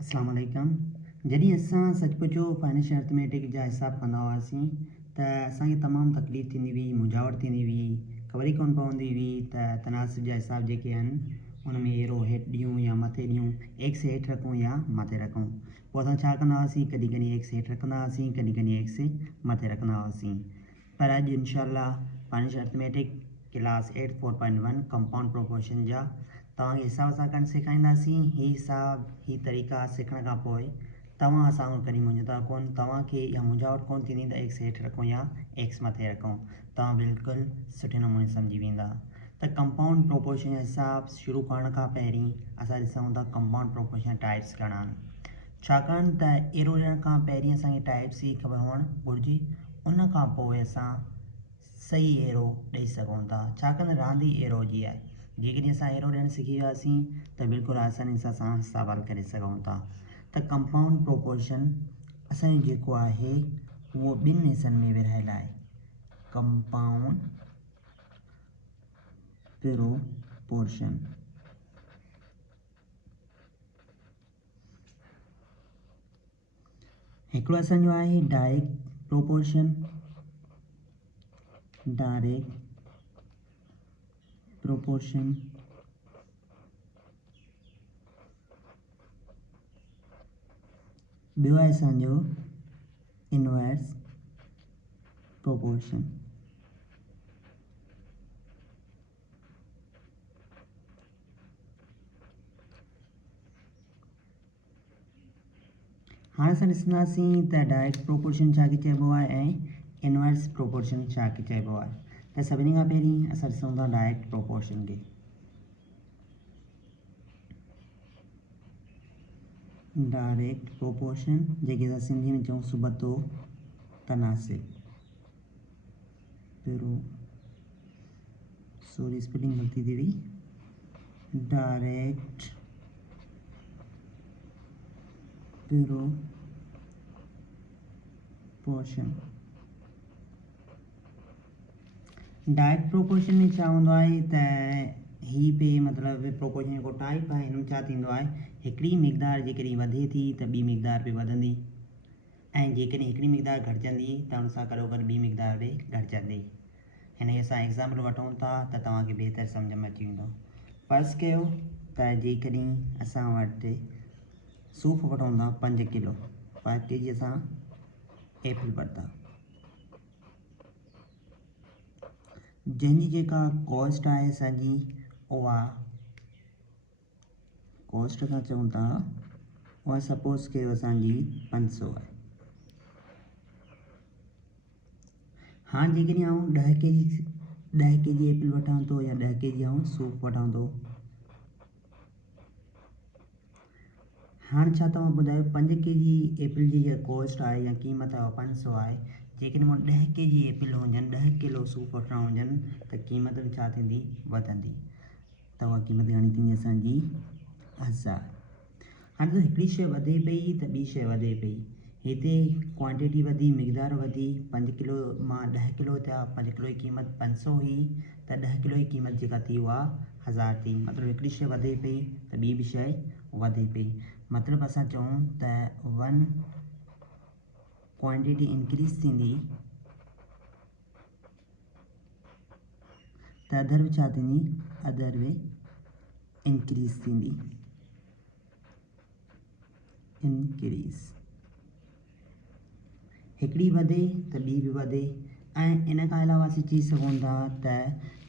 अस्सलाम वालेकुम। जॾहिं असां सचपुचो फाइनेंशियल अर्थमेटिक जा हिसाब कंदा हुआसीं त असांखे तमामु तकलीफ़ थींदी हुई, मुंझावट थींदी हुई, ख़बर ई कोन पवंदी हुई त तनासिब जा हिसाब जेके आहिनि उन में एरो हेठि ॾियूं या मथे ॾियूं, एक्स हेठि रखूं या मथे रखूं। पोइ असां छा कंदा हुआसीं, कॾहिं कॾहिं एक्स हेठि रखंदा हुआसीं, कॾहिं कॾहिं एक्स मथे रखंदा हुआसीं। पर अॼु इंशाअल्लाह financial arithmetic class 8 4.1 compound proportion जा तव्हांखे हिसाब सां करणु सेखारींदासीं। हीअ हिसाब हीअ तरीक़ा सिखण खां पोइ तव्हां असां वांगुरु कॾहिं मुंझंदा कोन, तव्हांखे इहा मुंझावट कोन थींदी त एक्स हेठि रखूं या एक्स मथे रखूं। तव्हां बिल्कुलु सुठे नमूने सम्झी वेंदा। त कंपाउंड प्रोपोर्शन जा हिसाब शुरू करण खां पहिरीं असां ॾिसूं था कंपाउंड प्रोपोर्शन टाइप्स घणा आहिनि। छाकाणि त एरो ॾियण खां पहिरीं असांखे टाइप्स जी ख़बर हुअणु घुरिजे, उन खां पोइ असां सही एरो ॾेई सघूं था। छाकाणि रांदि ई एरो जी आहे। जेकॾहिं असां एरो ॾियणु सिखी वियासीं त बिल्कुलु आसानी सां असां हिसाब हल करे सघूं था। त कंपाउंड प्रोपोर्शन असांजो जेको आहे उहो ॿिनि हिसनि में विरहायल आहे। कंपाउंड प्रोपोर्शन हिकिड़ो असांजो आहे डायरेक्ट प्रोपोर्शन। डायरेक्ट प्रोपोर्शन ॿियो आहे असांजो इनवर्स प्रोपोर्शन। हाणे असां ॾिसंदासीं त डायरेक्ट प्रोपोर्शन छा चइबो आहे ऐं इनवर्स प्रोपोर्शन छा चइबो आहे। त सभिनी खां पहिरीं असां ॾिसूं था डायरेक्ट प्रोपोर्शन खे। डायरेक्ट प्रोपोर्शन जेके असां सिंधी में चऊं सुबतो तनासिब। सॉरी स्पेलिंग ग़लती थी वई। Direct proportion. डायरेक्ट प्रोपोर्शन में छा हूंदो आहे त ही पे मतिलबु प्रोपोर्शन जेको टाइप आहे हिन में छा थींदो आहे, हिकिड़ी मिक़दार जेकॾहिं वधे थी त ॿी मिक़दार बि वधंदी, ऐं जेकॾहिं हिकिड़ी मिक़दार घटिजंदी त हुन सां गॾो गॾु ॿी मिक़दार बि घटिजंदी। हिन जो असां एग्ज़ाम्पल वठूं था त तव्हांखे बहितर सम्झ में अची वेंदो। फ़र्ज़ु कयो त जेकॾहिं असां वटि सूफ़ वठूं था 5 किलो, 5 kg असां एप्पल वरिता, जंहिंजी जेका कॉस्ट आहे असांजी उहा कॉस्ट खां चऊं था उहा सपोज़ कयो असांजी 500 आहे। हाणे जेकॾहिं आउं 10 kg एप्पल वठां थो या 10 kg आउं सूफ़ वठां थो, हाणे छा तव्हां ॿुधायो 5 kg एप्पल जी जेका कॉस्ट आहे या क़ीमत आहे 500 आहे। जेकॾहिं मूं 10 kg एप्पल हुजनि, 10 किलो सूफ़ वठिणा हुजनि त क़ीमत बि छा थींदी, वधंदी। त उहा क़ीमत घणी थींदी असांजी 1000। हाणे त हिकिड़ी शइ वधे पई त ॿी शइ वधे पई, हिते क्वांटिटी वधी, मिक़दार वधी, 5 किलो मां 10 किलो थिया, 5 किलो जी क़ीमत 500 हुई त 10 किलो जी क़ीमत जेका थी उहा 1000 थी। मतिलबु हिकिड़ी शइ वधे पई त ॿी बि शइ वधे पई। मतिलबु असां चऊं त वन क्वांटिटी इंक्रीज़ थींदी त अदर बि छा थींदी, अदर बि इंक्रीज़ थींदी। इंक्रीज़ हिकिड़ी वधे त ॿी बि वधे। ऐं इन खां अलावा असीं चई सघूं था त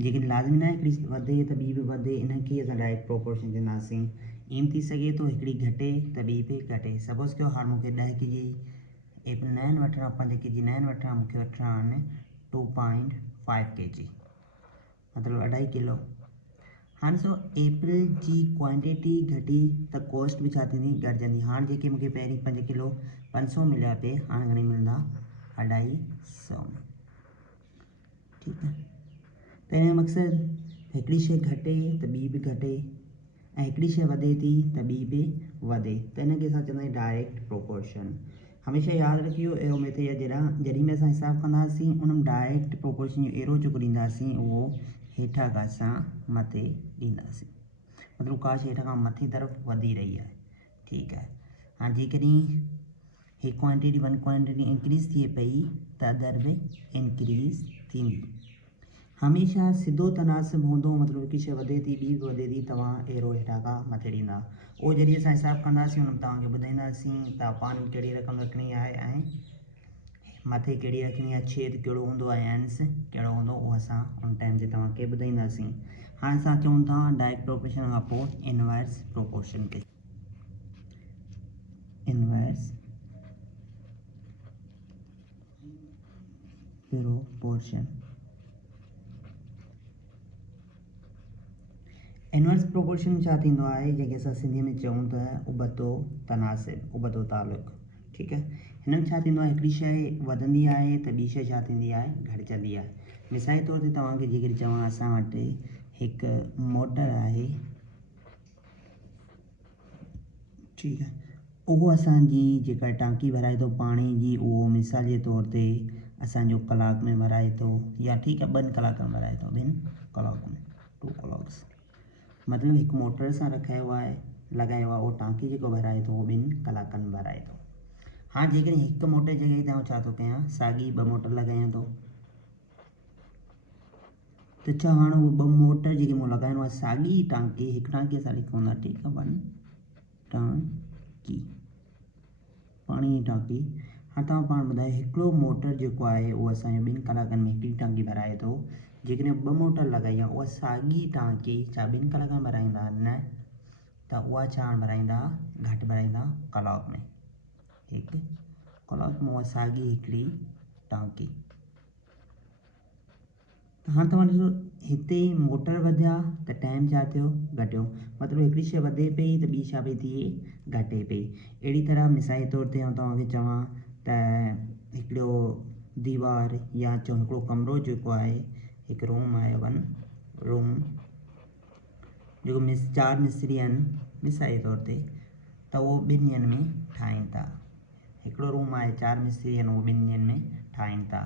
जेकॾहिं लाज़मी न आहे हिकिड़ी वधे त ॿी बि वधे, इनखे असां डायरेक्ट प्रोपोर्शन चवंदासीं। ईअं थी सघे थो हिकिड़ी घटे त ॿी बि घटे। सपोज़ कयो हाणे मूंखे 10 kg एप्पल न आहिनि वठिणा, 5 kg न आहिनि वठिणा, मूंखे वठिणा आहिनि 2.5 kg, मतिलबु 2.5 किलो। हाणे ॾिसो एप्पल जी क्वांटिटी घटी त कॉस्ट बि छा थींदी, घटिजंदी। हाणे जेके मूंखे पहिरीं 5 किलो 500 मिलिया पे, हाणे घणे मिलंदा, 250 में। ठीकु आहे। त हिन जो मक़सदु हिकिड़ी शइ घटे त ॿी बि घटे, ऐं हिकिड़ी शइ वधे थी त ॿी बि वधे, त इनखे असां चवंदा आहियूं डायरेक्ट प्रोपोर्शन। हमेशह यादि रखियो एरो मेथड जा जॾहिं बि असां हिसाबु कंदासीं उन में डायरेक्ट प्रोपोर्शन जो एरो जेको ॾींदासीं उहो हेठां खां असां मथे ॾींदासीं, मतिलबु का शइ हेठां खां मथे तरफ़ वधी रही आहे। ठीकु आहे। हाँ जेकॾहिं हिकु क्वांटिटी वन क्वांटिटी इंक्रीज़ थिए पई त अदर बि इंक्रीज़ थींदी। हमेशह सिधो तनासिब हूंदो, मतिलबु हिकु शइ वधे थी ॿी बि वधे थी, तव्हां एरो हेठां खां मथे ॾींदा। उहो जॾहिं असां हिसाबु कंदासीं हुन में तव्हांखे ॿुधाईंदासीं त पान कहिड़ी रक़म रखणी आहे ऐं मथे कहिड़ी रखणी आहे, छेद कहिड़ो हूंदो आहे, एंस कहिड़ो हूंदो, उहो असां उन टाइम ते तव्हांखे ॿुधाईंदासीं। हाणे असां चऊं था डायरेक्ट प्रोपोर्शन खां पोइ इनवर्स प्रोपोर्शन ते। Inverse proportion. इनवर्स प्रोपोर्शन छा थींदो आहे, जंहिंखे असां सिंधीअ में चऊं त उबतो तनासिब, उबतो तालुक। ठीकु आहे, हिन में छा थींदो आहे, हिकिड़ी शइ वधंदी आहे त ॿी शइ छा थींदी आहे, घटिजंदी आहे। मिसाल जे तौर ते तव्हांखे जेकॾहिं चवां असां वटि हिकु मोटर आहे, ठीकु आहे, उहो असांजी जेका टांकी भराए थो पाणी जी, उहो मिसाल जे तौर ते असांजो कलाक में भराए थो, या ठीकु आहे 2 कलाक में भराए थो, 2 कलाक में 2 कलाक्स, मतिलबु हिकु मोटर सां रखायो आहे, लॻायो आहे, उहो टांकी जेको भराए थो उहो 2 कलाकनि में भराए थो। हाणे जेकॾहिं हिकु मोटर जी जॻह ते छा थो कयां, साॻी 2 मोटर लॻायां थो, त छा हाणे उहो 2 मोटर जेके मूं लॻाइणो आहे, साॻी टांकी, हिकु टांकी असां लिखूं था, ठीकु आहे, 1 टांकी, पाणी जी टांकी। हाणे तव्हां पाण ॿुधायो, हिकिड़ो मोटर जेको आहे उहो असांजो 2 कलाकनि में हिकिड़ी टांकी भराए थो, जेकॾहिं 2 मोटर लॻाई आहे, उहा साॻी टांकी छा 2 कलाक में भराईंदा, न, त उहा छा भराईंदा, घटि भराईंदा, कलाक में, 1 कलाक में उहा साॻी हिकिड़ी टांकी। हाणे तव्हां ॾिसो, हिते मोटर वधिया त टाइम छा थियो, घटियो, मतिलबु हिकिड़ी शइ वधे पई त ॿी छा पई थिए, घटे पई। अहिड़ी तरह मिसाल जे तौर ते तव्हांखे चवां त हिकिड़ो दीवार या चऊं हिकिड़ो कमिरो जेको आहे, हिकु रूम आहे, 1 रूम, जेको 4 मिस्त्री आहिनि मिसाल जे तौर ते, त उहो 2 ॾींहंनि में ठाहिनि था। हिकिड़ो रूम आहे, 4 मिस्त्री आहिनि, उहो 2 ॾींहंनि में ठाहिनि था।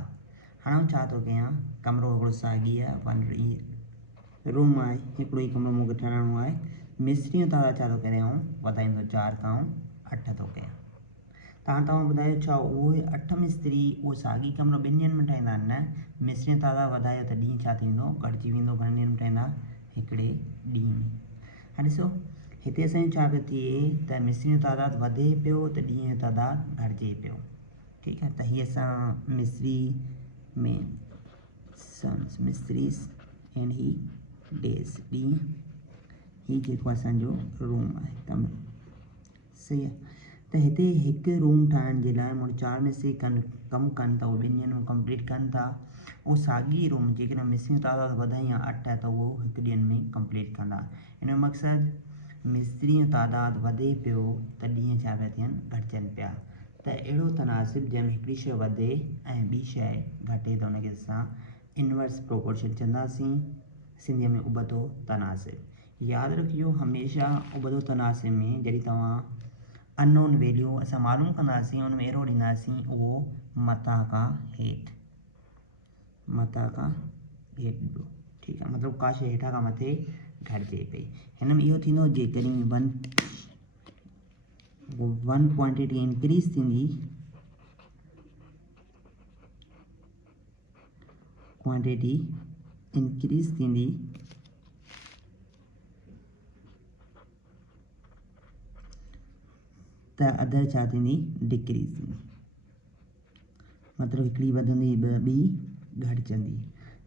हाणे छा थो कयां, कमिरो हिकिड़ो साॻी आहे, 1 रूम आहे, हिकिड़ो ई कमिरो मूंखे ठाहिणो आहे, मिस्त्री जो तादाद छा थो करियां, वधाईंदो, 4 खां 8 थो कयां। त हाणे तव्हां ॿुधायो, छा उहे 8 मिस्त्री उहो साॻी कमिरो 2 ॾींहंनि में ठाहींदा, न, मिस्त्री जो तादाद वधायो त ॾींहुं छा थींदो, घटिजी वेंदो, घणे ॾींहंनि में ठाहींदा, हिकिड़े ॾींहं में। हाणे ॾिसो, हिते असांजो छा पियो थिए त मिस्त्री जो तादाद वधे पियो त ॾींहं जो तादाद घटिजे पियो, ठीकु आहे, त हीअ असां मिस्त्री में सन्स मिस्त्रीस एंड ही डेज़, ॾींहुं, ही जेको असांजो रूम आहे, कमिरो, सही आहे। त हिते हिकु रूम ठाहिण जे लाइ मूं 4 मिस्त्री कमु कनि था, उहो 2 ॾींहंनि में कंप्लीट कनि था। उहो साॻी रूम जेकॾहिं मिस्त्री जो तादाद वधाई आहे 8 त उहो 1 ॾींहंनि में कंप्लीट कंदा। हिन जो मक़सदु मिस्त्री जो तादाद वधे पियो त ॾींहं छा पिया थियनि, घटिजनि पिया। त अहिड़ो तनासिब जंहिंमें हिकिड़ी शइ वधे ऐं ॿी शइ घटे, त हुनखे असां इनवर्स प्रोपोर्शन चवंदासीं, सिंधीअ में उबतो तनासिब। यादि रखिजो, हमेशह उबतो तनासिब में जॾहिं तव्हां अननोन वैल्यू असां मालूम कंदासीं, हुन में एरो ॾींदासीं, उहो मथां खां हेठि, मथां खां हेठि ॾिबो, ठीकु आहे, मतिलबु का शइ हेठां खां मथे घटिजे पई। हिन में इहो थींदो जेकॾहिं 1 क्वांटिटी इंक्रीज़ थींदी, क्वांटिटी इंक्रीज़ थींदी त अदर छा थींदी, डिक्रीज़ थींदी, मतिलबु हिकिड़ी वधंदी ॿी घटिजंदी।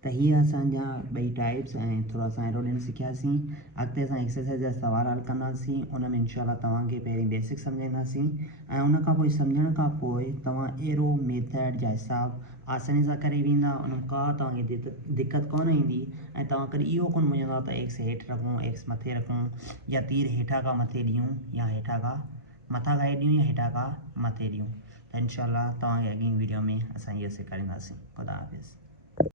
त हीअ असांजा 2 टाइप्स ऐं थोरा असां एरो ॾियणु सिखियासीं। अॻिते असां एक्सरसाइज़ जा सुवाल हल कंदासीं, उन में इनशाला तव्हांखे पहिरीं बेसिक सम्झाईंदासीं, ऐं उन खां पोइ सम्झण खां पोइ तव्हां एरो मेथड जा हिसाब आसानी सां करे वेंदा, उन में का तव्हांखे दिक़त कोन ईंदी, ऐं तव्हां कॾहिं इहो कोन मुंझंदा त एक्स हेठि रखूं, एक्स मथे रखूं, या तीर हेठां खां मथे ॾियूं, या हेठां खां मथां खां हेठि ॾियूं, या हेठां खां मथे ॾियूं। त इनशाला तव्हांखे अॻिली वीडियो में असां इहो सेखारींदासीं। ख़ुदा हाफ़िज़।